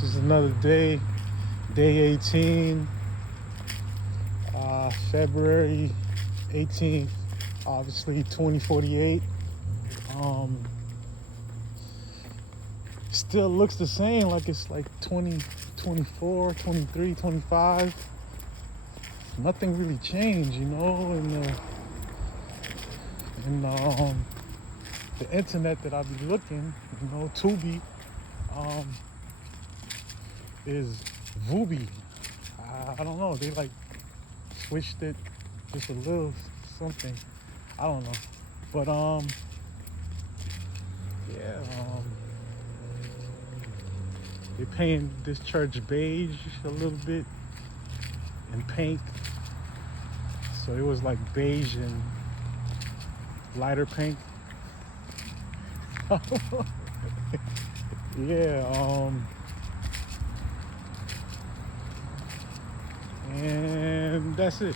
This is another day, day 18, February 18th, obviously 2048. Still looks the same, like it's like 20, 24, 23, 25. Nothing really changed, you know, the internet that I be looking, you know, Tubi, is Vubi. I don't know, they like switched it just a little something. I don't know. But yeah, they painted this church beige a little bit and pink. So it was like beige and lighter pink. Yeah, and that's it.